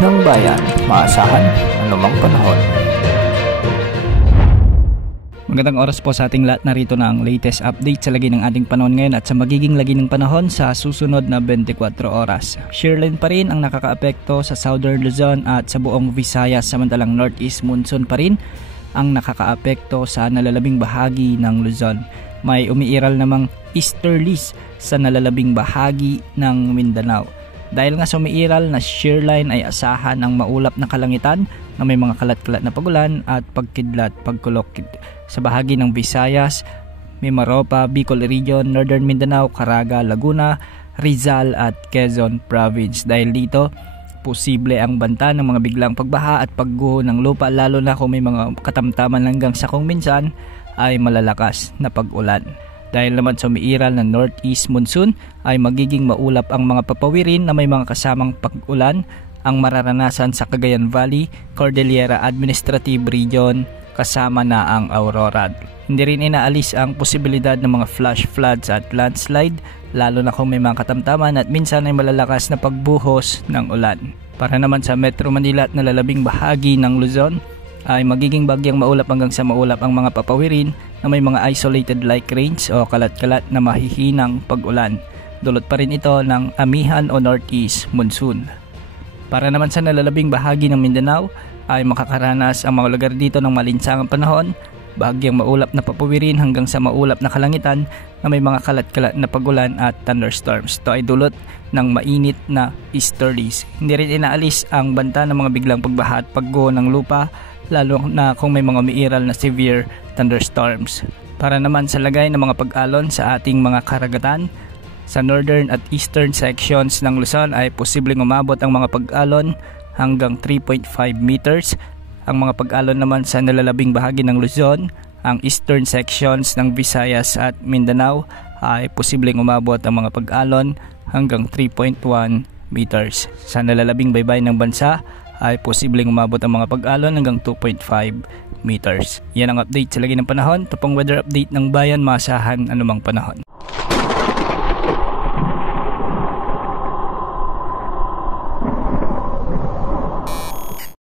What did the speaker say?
ng bayan, maasahan anumang panahon. Magandang oras po sa ating lahat, narito na ang latest update sa lagay ng ating panahon ngayon at sa magiging lagay ng panahon sa susunod na 24 oras. Shearline pa rin ang nakakaapekto sa Southern Luzon at sa buong Visayas, samantalang Northeast monsoon pa rin ang nakakaapekto sa nalalabing bahagi ng Luzon. May umiiral namang easterlies sa nalalabing bahagi ng Mindanao. Dahil nga sa umiiral na shearline ay asahan ang maulap na kalangitan na may mga kalat-kalat na pagulan at pagkidlat, pagkulokid. Sa bahagi ng Visayas, Mimaropa, Bicol Region, Northern Mindanao, Caraga, Laguna, Rizal at Quezon Province. Dahil dito, posible ang banta ng mga biglang pagbaha at pagguho ng lupa, lalo na kung may mga katamtaman hanggang sa kung minsan ay malalakas na pag-ulan. Dahil naman sa umiiral na Northeast monsoon ay magiging maulap ang mga papawirin na may mga kasamang pag-ulan ang mararanasan sa Cagayan Valley, Cordillera Administrative Region kasama na ang Aurora. Hindi rin inaalis ang posibilidad ng mga flash floods at landslide, lalo na kung may mga katamtaman at minsan ay malalakas na pagbuhos ng ulan. Para naman sa Metro Manila at nalalabing bahagi ng Luzon ay magiging bagyang maulap hanggang sa maulap ang mga papawirin na may mga isolated light rains o kalat-kalat na mahihinang pag-ulan. Dulot pa rin ito ng amihan o Northeast monsoon. Para naman sa nalalabing bahagi ng Mindanao ay makakaranas ang mga lugar dito ng malinsangang panahon, bagyang maulap na papawirin hanggang sa maulap na kalangitan na may mga kalat-kalat na pag-ulan at thunderstorms. Ito ay dulot ng mainit na easterlies. Hindi rin inaalis ang banta ng mga biglang pagbaha at pagguho ng lupa, lalo na kung may mga umiiral na severe thunderstorms. Para naman sa lagay ng mga pag-alon sa ating mga karagatan, sa northern at eastern sections ng Luzon ay posibleng umabot ang mga pag-alon hanggang 3.5 meters. Ang mga pag-alon naman sa nalalabing bahagi ng Luzon, ang eastern sections ng Visayas at Mindanao ay posibleng umabot ang mga pag-alon hanggang 3.1 meters. Sa nalalabing baybay ng bansa ay posibleng umabot ang mga pag-alon hanggang 2.5 meters. Yan ang update sa lagi ng panahon. Ito pong weather update ng bayan, maasahan anumang panahon.